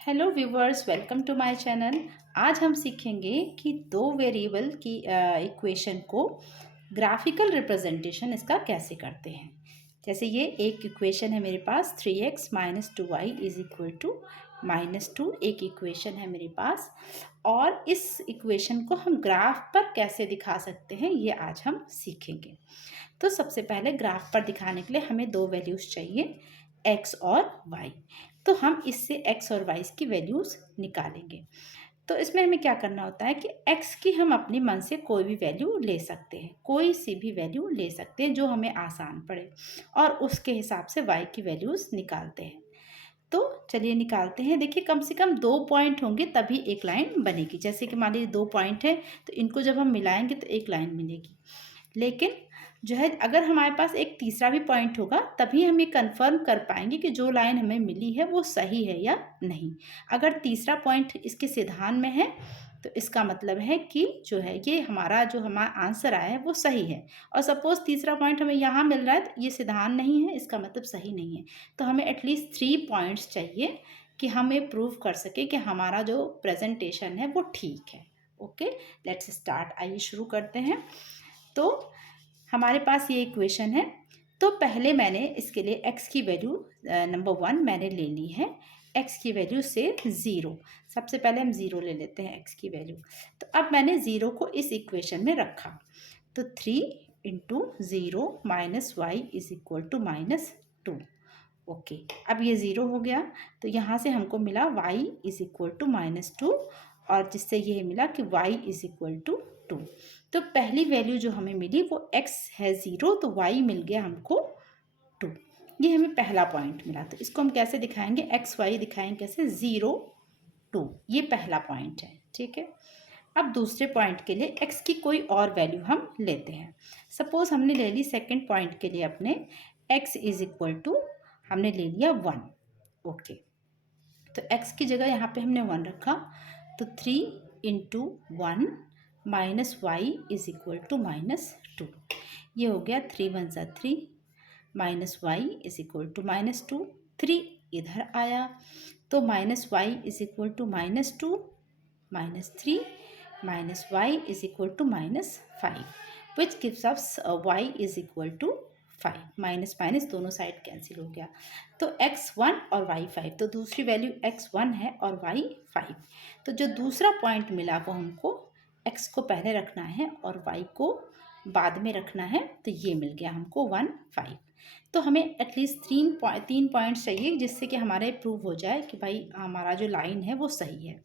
Hello viewers, welcome to my channel. आज हम सीखेंगे कि दो वेरिएबल की इक्वेशन को ग्राफिकल रिप्रेजेंटेशन इसका कैसे करते हैं। जैसे ये एक इक्वेशन है मेरे पास 3x minus 2y is equal to -2। एक इक्वेशन है मेरे पास और इस इक्वेशन को हम ग्राफ पर कैसे दिखा सकते हैं ये आज हम सीखेंगे। तो सबसे पहले ग्राफ पर दिखाने के लिए हमें दो वैल्यूज़ चाहिए, x और y। तो हम इससे x और y की वैल्यूज़ निकालेंगे। तो इसमें हमें क्या करना होता है कि x की हम अपने मन से कोई भी वैल्यू ले सकते हैं, कोई सी भी वैल्यू ले सकते हैं जो हमें आसान पड़े, और उसके हिसाब से y की वैल्यूज़ निकालते हैं। तो चलिए निकालते हैं। देखिए, कम से कम 2 पॉइंट होंगे तभी एक लाइन बनेगी। जैसे कि मान लीजिए 2 पॉइंट है तो इनको जब हम मिलाएंगे तो एक लाइन मिलेगी। लेकिन जो है, अगर हमारे पास एक तीसरा भी पॉइंट होगा तभी हम ये कंफर्म कर पाएंगे कि जो लाइन हमें मिली है वो सही है या नहीं। अगर तीसरा पॉइंट इसके सिद्धांत में है तो इसका मतलब है कि जो है ये हमारा आंसर आया है वो सही है। और सपोज़ तीसरा पॉइंट हमें यहाँ मिल रहा है तो ये सिद्धांत नहीं है, इसका मतलब सही नहीं है। तो हमें एटलीस्ट 3 पॉइंट्स चाहिए कि हम ये प्रूव कर सके कि हमारा जो प्रेजेंटेशन है वो ठीक है। Okay, let's start. आइए शुरू करते हैं। तो हमारे पास ये इक्वेशन है। तो पहले मैंने इसके लिए x की वैल्यू नंबर 1 मैंने ले ली है। x की वैल्यू से 0, सबसे पहले हम 0 ले लेते हैं x की वैल्यू। तो अब मैंने 0 को इस इक्वेशन में रखा। तो 3 into 0 minus y is equal to -2। Okay, अब ये 0 हो गया तो यहाँ से हमको मिला y इज इक्वल टू -2, और जिससे ये मिला कि y इज इक्वल टू 2। तो पहली वैल्यू जो हमें मिली वो x है 0, तो y मिल गया हमको 2। ये हमें पहला पॉइंट मिला। तो इसको हम कैसे दिखाएंगे, एक्स वाई दिखाएंगे कैसे, 0 2, ये पहला पॉइंट है। ठीक है, अब दूसरे पॉइंट के लिए x की कोई और वैल्यू हम लेते हैं। सपोज हमने ले ली सेकेंड पॉइंट के लिए अपने x इज इक्वल टू, हमने ले लिया 1। ओके, तो x की जगह यहाँ पे हमने 1 रखा। तो 3 into 1 minus y is equal to -2। ये हो गया 3 1 सा 3 minus y is equal to -2। 3 इधर आया तो minus y is equal to -2 -3 minus y is equal to -5, which gives us y is equal to 5। Minus minus दोनों साइड कैंसिल हो गया। तो x1 और y5, तो दूसरी वैल्यू x1 है और y5। तो जो दूसरा पॉइंट मिला वो हमको x को पहले रखना है और y को बाद में रखना है। तो ये मिल गया हमको 1 5। तो हमें एटलीस्ट 3 पॉइंट्स चाहिए जिससे कि हमारे प्रूव हो जाए कि भाई हमारा जो लाइन है वो सही है।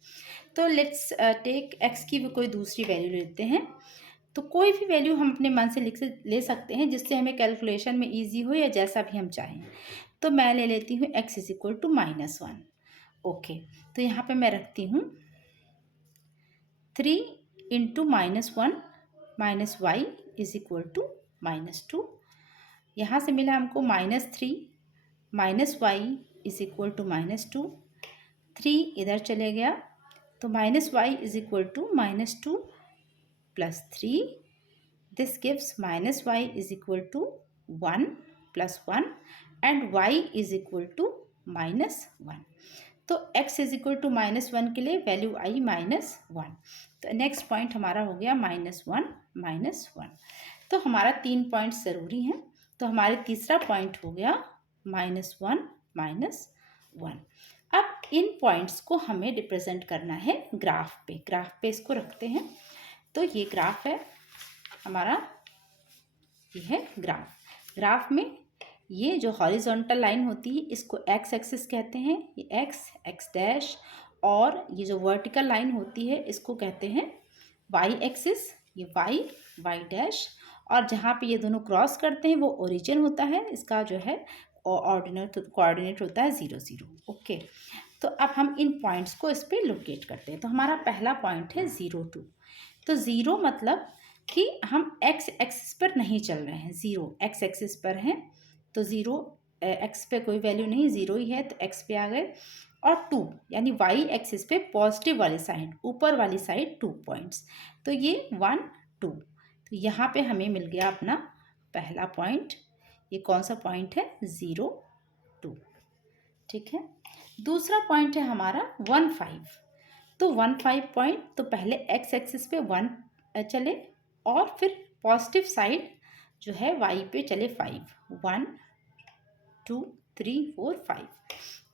तो लेट्स टेक x की भी कोई दूसरी वैल्यू लेते हैं। तो कोई भी वैल्यू हम अपने मन से ले सकते हैं जिससे हमें कैलकुलेशन में इजी हो, या जैसा भी हम चाहें। तो मैं ले लेती हूँ x is equal to -1। Okay, तो यहाँ पे मैं रखती हूँ 3 into -1 minus y is equal to -2। यहाँ से मिला हमको -3 minus y is equal to -2। 3 इधर चले गया तो minus y is equal to -2 plus 3। This gives minus y is equal to 1 plus 1 and y is equal to -1। तो x इज इक्वल टू -1 के लिए वैल्यू आई -1। तो नेक्स्ट पॉइंट हमारा हो गया -1 -1। तो हमारा 3 पॉइंट्स ज़रूरी हैं। तो हमारे तीसरा पॉइंट हो गया -1 -1। अब इन पॉइंट्स को हमें रिप्रेजेंट करना है ग्राफ पे। ग्राफ पे इसको रखते हैं। तो ये ग्राफ है हमारा, ये है ग्राफ। ग्राफ में ये जो हॉरिजॉन्टल लाइन होती है इसको एक्स एक्सिस कहते हैं, ये एक्स डैश, और ये जो वर्टिकल लाइन होती है इसको कहते हैं वाई एक्सिस, ये वाई डैश। और जहाँ पे ये दोनों क्रॉस करते हैं वो ओरिजिन होता है, इसका जो है कोऑर्डिनेट होता है 0 0। ओके, तो अब हम इन पॉइंट्स को इस पर लोकेट करते हैं। तो हमारा पहला पॉइंट है 0 2। तो 0 मतलब कि हम एक्स एक्सिस पर नहीं चल रहे हैं, 0 एक्स एक्सिस पर हैं। तो 0 एक्स पे कोई वैल्यू नहीं, 0 ही है तो एक्स पे आ गए। और 2 यानी वाई एक्सिस पे पॉजिटिव वाली साइड, ऊपर वाली साइड 2 पॉइंट्स। तो ये 1 2। तो यहाँ पे हमें मिल गया अपना पहला पॉइंट। ये कौन सा पॉइंट है, 0 2। ठीक है, दूसरा पॉइंट है हमारा 1 5। तो 1 5 पॉइंट, तो पहले एक्स एक्सिस पे 1 चले और फिर पॉजिटिव साइड जो है वाई पे चले 5, 1 2 3 4 5।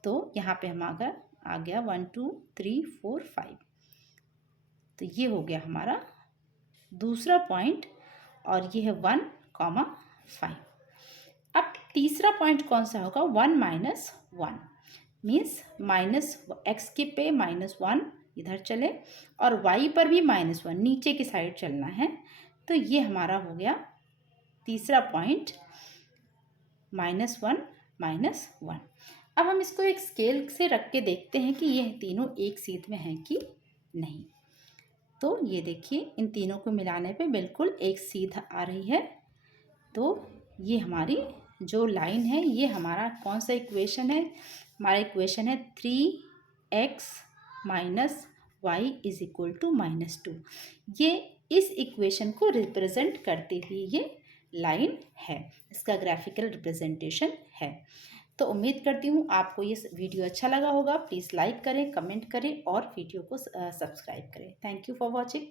तो यहाँ पे हम आ गया 1 2 3 4 5। तो ये हो गया हमारा दूसरा पॉइंट और ये है 1, 5। अब तीसरा पॉइंट कौन सा होगा? 1 - 1 मीन्स माइनस एक्स के पे -1 इधर चले और वाई पर भी -1 नीचे की साइड चलना है। तो ये हमारा हो गया तीसरा पॉइंट -1 -1। अब हम इसको एक स्केल से रख के देखते हैं कि ये तीनों एक सीध में हैं कि नहीं। तो ये देखिए इन तीनों को मिलाने पे बिल्कुल एक सीध आ रही है। तो ये हमारी जो लाइन है ये हमारा कौन सा इक्वेशन है? हमारा इक्वेशन है 3x - y = -2। ये इस इक्वेशन को रिप्रेजेंट करती हुई ये लाइन है, इसका ग्राफिकल रिप्रेजेंटेशन है। तो उम्मीद करती हूँ आपको ये वीडियो अच्छा लगा होगा। प्लीज़ लाइक करें, कमेंट करें और वीडियो को सब्सक्राइब करें। Thank you for watching.